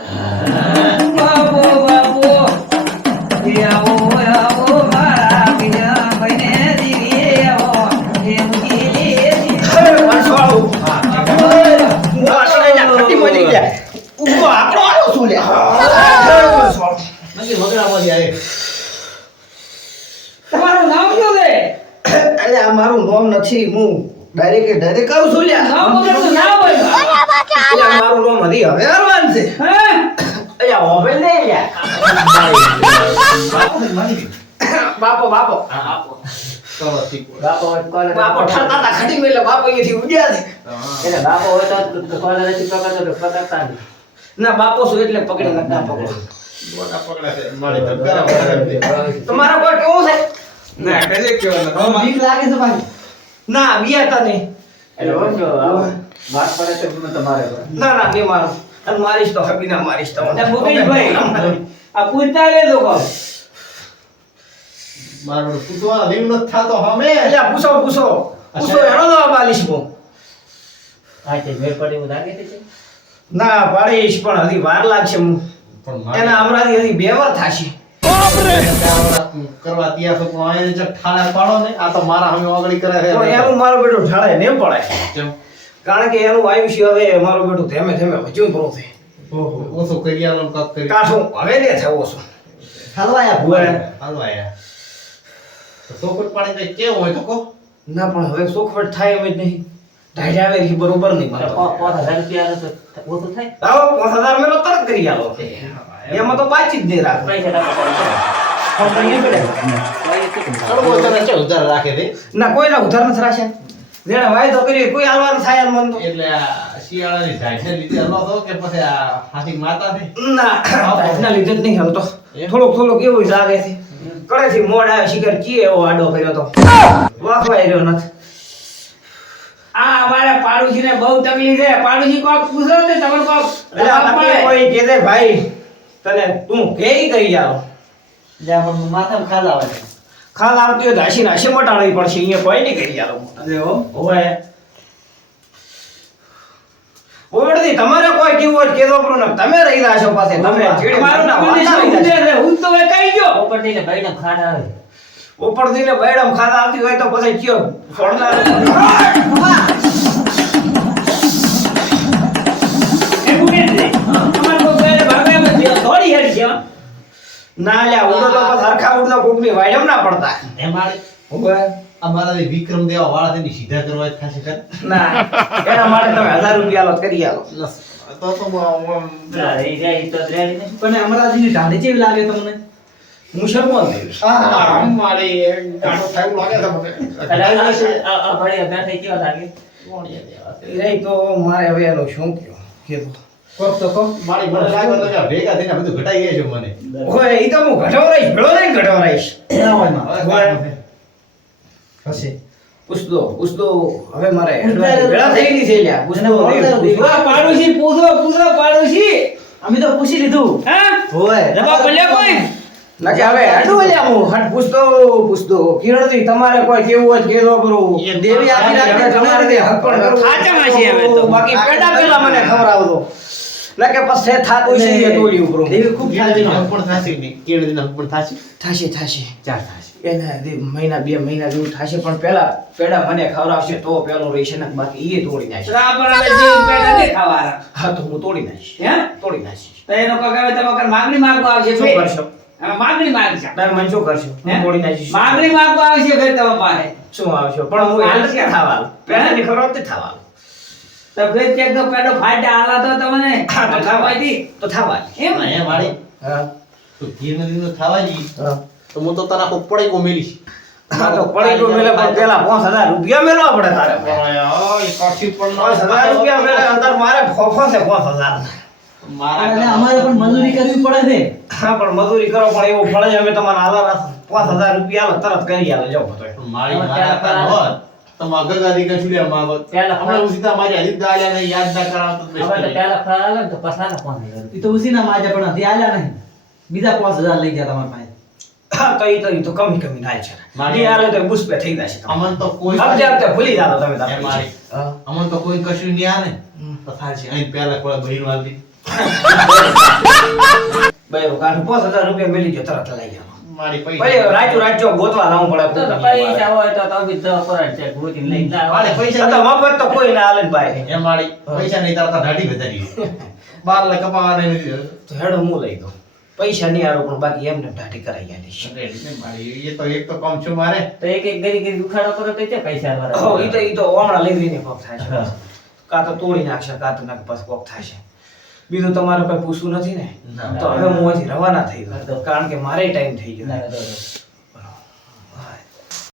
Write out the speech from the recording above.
બાપો બાપો આવો આવો મારા બીજા ભાઈને દીવીએ આવો એમ દીવી પાછો આવું મળી ગયા ઉભો આપણો આવો શું લે નક્કી વગડામાંથી આવે. તમારું નામ શું છે અરે આ મારું નામ નથી હું ડાયરેક્ટ કહું છું લ્યા નામ વગરનું ના હોય અલ્યા, મારું નામ હરી હવે હરવાન છે હે અલ્યા હવે લે લ્યા બાપો બાપો હા, આપો. ચલો, ઠીક હોય. બાપો હોય તો કોલેજ બાપો ઠરતા હતા ખટી મેલે બાપો અહીંયાથી ઉડ્યા છે એટલે બાપો હોય તો કોલેજથી પકડતો તો પકડતા નહીં. ના બાપો શું એટલે પકડી ના પકડો બોલા પકડે છે. મારી તો ગરમ ગરમ છે. તમારા કોઈ કેવું છે ના, કજે કહેવાનું. બીક લાગે છે ભાઈ ના બિયાતા નહીં એટલે સમજો, આવો માર પડે તો મને તમારે પડે. ના ના નહીં મારું અને મારીશ તો હબી ના મારીશ તો એટલે મુકેશભાઈ આ પૂછતા લેજો કહો મારું પૂછવા લીવ નથી થાતો હમે. અલ્યા પૂછો પૂછો પૂછો એનો જવાબ આલીશ હું આ તે મેળ પડી હું લાગે છે ના પાડીશ પણ હજી વાર લાગશે હું પણ એના હમણાંથી હજી બે વાર થાશે કરવા તૈયાર છો પણ આને જે ઠાળે પાડો ને આ તો મારા હમે ઓગળી કરે છે. પણ એનું મારું બેટું ઢાળે ને પડાય કેમ? કારણ કે એનું આયુષ્ય હવે મારું બેટું ધીમે ધીમે વધ્યું પૂરું થાય ઓહો, ઓછો કરી આલો ને કાક કરી. કાઠું હવે ને થવો છું હલવાયા હાલો આયા. તો ચોખવટ પાડી દે કેવું હોય તો કહો. ના પણ હવે સુખવટ થાય એમ જ નહીં ઢાઢે આવે એ બરોબર નહીં મારે 5000 રૂપિયા તો ઓછું થાય. આવો 5000 મેલો તરત કરી આલો એમાં તો બાતચીત નહીં રાખે પૈસા ટાકા પડે. ચડવો તને ચે ઉધાર રાખે છે. ના કોઈના ઉધાર નથી રાખ્યા જેને વાયદો કર્યો કોઈ હાલવાનું થાય એમ મન તો એટલે આ શિયાળાની ઢાઢે લીધે હલો તો કે પછી આ હાથી માતા છે. ના ઢાઢના લીધે જ નહીં હાલતો થોડોક એવું જ લાગે છે કડેથી મોડ આવે શિખર ચીએ એવો આડો કર્યો તો વાખવાય રહ્યો નથી આ અમારા પાડોશીને બહુ તકલીફ છે પાડોશી કોક પૂછો ને તમને કોક એટલે આ તકલીફ કોઈ કે દે ભાઈ તને તું કેઈ કરી જાવ જ્યાં પણ માથામાં ખાલ આવે છે. ખાલ આવતી હોય તો હાસી મટાડવી પડશે અહીંયા કોઈ નહીં કરી જાવ ઓય ઓવડથી તમારે કોઈ કેવું હોય કેదో પ્રો ન તમે રહી રહ્યા છો પાસે તમે ચીડી મારું ના વાતા રહી રહ્યા છો. હું તો હવે કઈ ગયો ઉપરથી ને ભાઈને ખાડ આવે. ઉપરથી ને બૈડમ ખાતા આવતી હોય તો પછી કયો ફોડનાર એ મુકેશભાઈ અમાર કોક બેરે ભાગે થોડી હેડ છે ના લ્યા ઉડો તો બસ હરખા ઉડતો કોકની વાયડમ ના પડતા એ મારે ઓય અમારા જે વિક્રમ દેવા વાળા તેની સીધા કરવા જ થશે કર. ના એના માટે તમે 1000 રૂપિયા લો કરી આલો તો ના, એ જાય તો રેડી ને. પણ અમરાજીની ઢાઢી કેવી લાગે તમને? હું શરમો દઈશ મારી ગાડો થાય લાગે છે મને. એટલે આ ભાઈ બેઠા કેવા લાગે? એ તો મારે હવે એનો શું કીધું કોક તો કોક. મારી મને લાગે તો કે ભેગા થઈને બધું ઘટાઈ ગયા છે મને. ઓય ઈ તો હું ઘટવરાઈશ ભેળો નહીં ઘટવરાઈશ ના હોય માં. હવે હશે. પૂછ દો હવે મારે એડવાન્સ ભેળા થઈ ગઈ છે લ્યા પૂછ દો આ પાડોશી પૂછો પાડોશી અમે તો પૂછી લીધું. હા હોય. જવાબ બોલ્યા કોઈ ના કે હવે હેડું લ્યા હું હટ પૂછ દો કિરણથી તમારે કોઈ કેવું હોય કેదో બરો એ દેવી આપી રાખે તમારે તે હક પણ કરવું. ખાચામાં છીએ હવે તો. બાકી પેડા પેલા મને ખવડાવ દો ના કે પછી થાતું છે એ તોલી ઉપર દેવી ખૂબ ખ્યાલ કેળદીનો હક પણ થાશે નહીં. કેળદીનો હક પણ થાશે. થાશે ચાર થાશે. એના મહિના 2 મહિના જેવું થાશે પણ પેલા પેડા મને ખવડાવશે તો પેલો રહેશે ને બાકી એ તોડી નાખશે રાપર આવે જે પેડા દે ખાવાના હા તો હું તોડી નાખીશ હે તોડી નાખીશ તો એનો કોક હવે તમે માગણી માંગવા આવશે શું કરશો હા માગણી માંગશે તમે મને શું કરશો હે? હું તોડી નાખીશ માગણી માંગવા આવશે ફેર તમે પાસે શું આવશો પણ હું હેલ્પ કે થવાલ પેડાની ખવડાવતી થવાલ તો ફેર ચેક તો પેડો ફાટા આલા તો તમને હા, તો ખાવા દી તો થવાલ એમ એ મારી હા તો કેળદીનો થવા જી હા તો હું તો તને કોઈ પડી કો મેલીશ. હા તો પડી તો મેલે પણ પેલા 5000 રૂપિયા મેલવા પડે તારે એ કાઠી પણ 5000 રૂપિયા મેલે અંદર મારે ફોફો છે 5000 અને મારા અમારે પણ મજૂરી કરવી પડે છે. હા પણ મજૂરી કરો પણ એવું ફળે અમે તમારા આધાર 5000 રૂપિયા આલો તરત કરી આલો જાઓ બધો મારી મારા કાન હોત તો માં ગગાદી કે છુલ્યા માગત. પહેલા હમણાં હું સીધા મારી હરીફ દાળ્યા ને યાદ ના કરાવતો તો હવે તો બેસ્ટ. પહેલા ફળ આવે ને તો પછાના 5000. એ તો ઉસીના માજે પણ હજી આલ્યા નહીં. બીજા 5000 લઈ ગયા તમારા પાસે. હા તો ઈ તો કમી થાય છે મારી- ઈ આલે તો બુસ્પે થઈ જશે અમન તો કોઈ સમજ્યા તો ભૂલી જાવ તમે એ મારી. હા અમન તો કોઈ કશું નહીં આને હમ. તો થાય છે અહીં પહેલા કોઈ બહેનો આવતી ભાઈ કાઢ 5000 રૂપિયા મેલી જો તરત લઈ જાવ મારી ભાઈ રાચો રાચો ગોતવા લાવું પડે તો પૈસા હોય તો તમે તો ફરજ છે ગોતીને લઈને જાઓ. મારે પૈસા તો મફત તો કોઈ ના હાલે ને ભાઈ એ મારી પૈસા નહીં તારતા ઢાઢી વધારી બાર લે કપાવાના નથી તો હેડો હું લઈ દઉં પૈસા નહીં આરો પણ બાકી એમને ઢાઢી કરાઈ આલીશ મારી એ તો એક તો કામ છું મારે તો એક ગરી ગરી ઉખાડો કરો તો તે પૈસા વાળા. હો ઈ તો હમણાં લઈ લઈને કોક થાય છે કાં તો તોડી નાખશે કાં તો નાખ બસ કોક થાય છે બીજું તમારે કોઈ પૂછવું નથી ને ના. તો હવે હું અહીંથી રવાના થઈ ગયો કારણ કે મારે ટાઈમ થઈ ગયો ના, ના, ના.